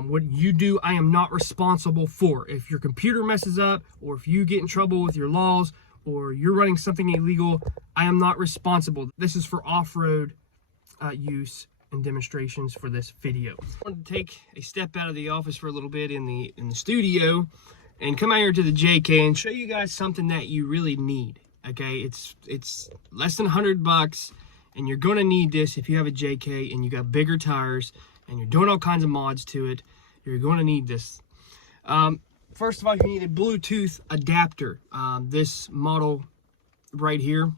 What you do, I am not responsible for. If your computer messes up, or if you get in trouble with your laws, or you're running something illegal, I am not responsible. This is for off-road use and demonstrations for this video. I wanted to take a step out of the office for a little bit in the studio and come out here to the JK and show you guys something that you really need. Okay, it's less than $100, and you're gonna need this if you have a JK and you got bigger tires and you're doing all kinds of mods to it. You're gonna need this. First of all, you need a Bluetooth adapter. This model right here.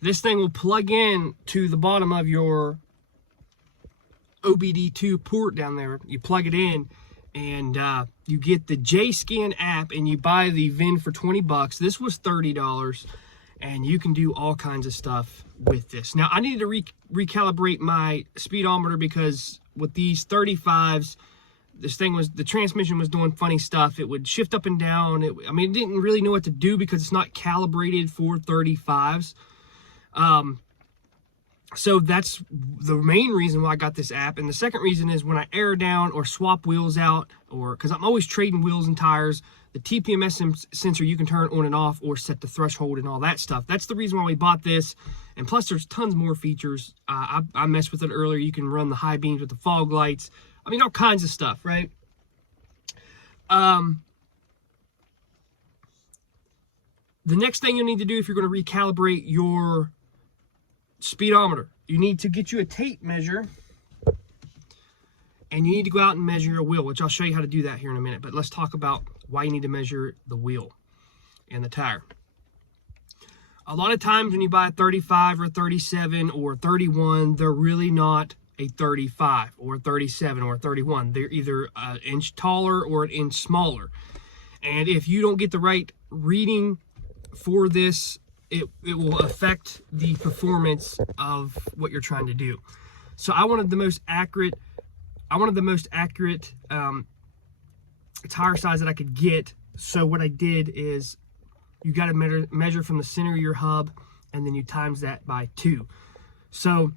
This thing will plug in to the bottom of your OBD2 port down there. You plug it in, and you get the JScan app, and you buy the VIN for 20 bucks. This was $30, and you can do all kinds of stuff with this. Now, I needed to recalibrate my speedometer because with these 35s, the transmission was doing funny stuff. It would shift up and down. It didn't really know what to do because it's not calibrated for 35s. So that's the main reason why I got this app. And the second reason is when I air down or swap wheels out, or because I'm always trading wheels and tires, the TPMS sensor you can turn on and off or set the threshold and all that stuff. That's the reason why we bought this. And plus there's tons more features. I messed with it earlier. You can run the high beams with the fog lights. All kinds of stuff, right? The next thing you need to do if you're going to recalibrate your speedometer, you need to get you a tape measure, and you need to go out and measure your wheel, which I'll show you how to do that here in a minute. But let's talk about why you need to measure the wheel and the tire. A lot of times when you buy a 35 or 37 or 31, they're really not a 35 or 37 or 31. They're either an inch taller or an inch smaller. And if you don't get the right reading for this, it will affect the performance of what you're trying to do. So I wanted the most accurate tire size that I could get. So what I did is you got to measure from the center of your hub, and then you times that by 2. So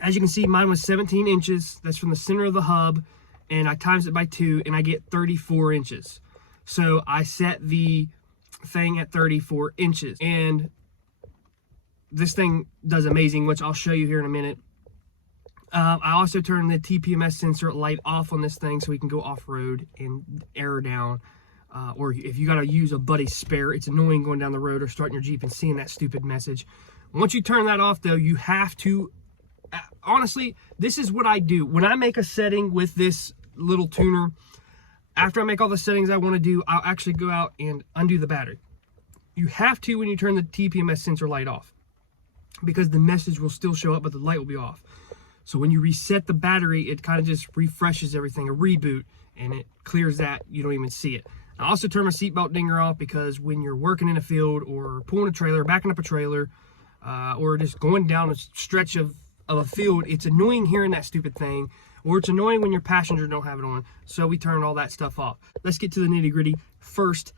as you can see, mine was 17 inches. That's from the center of the hub, and I times it by 2, and I get 34 inches. So I set the thing at 34 inches, and this thing does amazing, which I'll show you here in a minute. I also turned the TPMS sensor light off on this thing so we can go off-road and air down, or if you got to use a buddy's spare. It's annoying going down the road or starting your Jeep and seeing that stupid message. Once you turn that off, though, you have to, honestly, this is what I do. When I make a setting with this little tuner, after I make all the settings I want to do, I'll actually go out and undo the battery. You have to when you turn the TPMS sensor light off, because the message will still show up, but the light will be off. So when you reset the battery, it kind of just refreshes everything, a reboot, and it clears that. You don't even see it. I also turn my seatbelt dinger off because when you're working in a field or pulling a trailer, backing up a trailer, or just going down a stretch of a field, it's annoying hearing that stupid thing. Or it's annoying when your passenger don't have it on. So we turn all that stuff off. Let's get to the nitty gritty. First,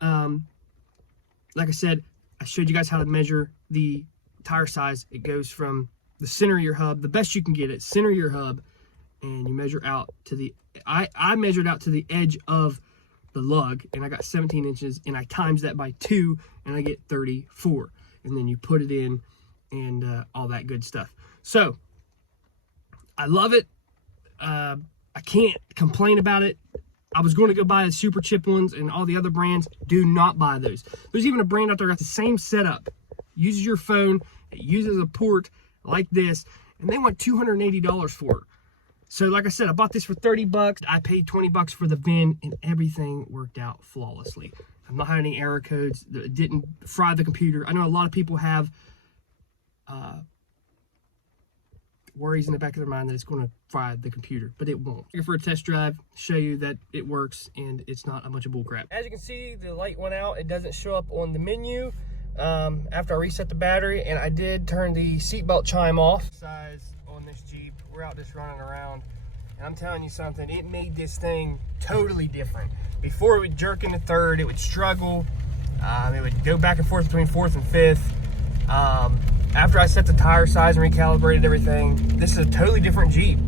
like I said, I showed you guys how to measure the tire size. It goes from the center of your hub, the best you can get it, center of your hub, and you measure out to the, I measured out to the edge of the lug, and I got 17 inches, and I times that by 2, and I get 34. And then you put it in, and all that good stuff. So, I love it. I can't complain about it. I was going to go buy the Super Chip ones and all the other brands. Do not buy those. There's even a brand out there got the same setup. Uses your phone. It uses a port like this, and they want $280 for it. So like I said, I bought this for 30 bucks. I paid 20 bucks for the VIN, and everything worked out flawlessly. I'm not having any error codes. It didn't fry the computer. I know a lot of people have worries in the back of their mind that it's going to fry the computer, but it won't. Here for a test drive, show you that it works and it's not a bunch of bull crap. As you can see, the light went out. It doesn't show up on the menu after I reset the battery, and I did turn the seatbelt chime off. Size on this Jeep, we're out just running around, and I'm telling you something, it made this thing totally different. Before it would jerk into third, it would struggle. It would go back and forth between fourth and fifth. after I set the tire size and recalibrated everything, this is a totally different Jeep.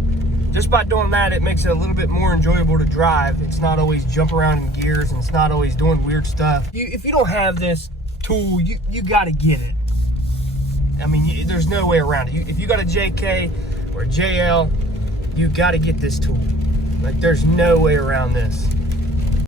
Just by doing that, it makes it a little bit more enjoyable to drive. It's not always jump around in gears, and it's not always doing weird stuff. If you don't have this tool, you got to get it. I mean, there's no way around it. If you got a JK or a JL, you got to get this tool. Like, there's no way around this.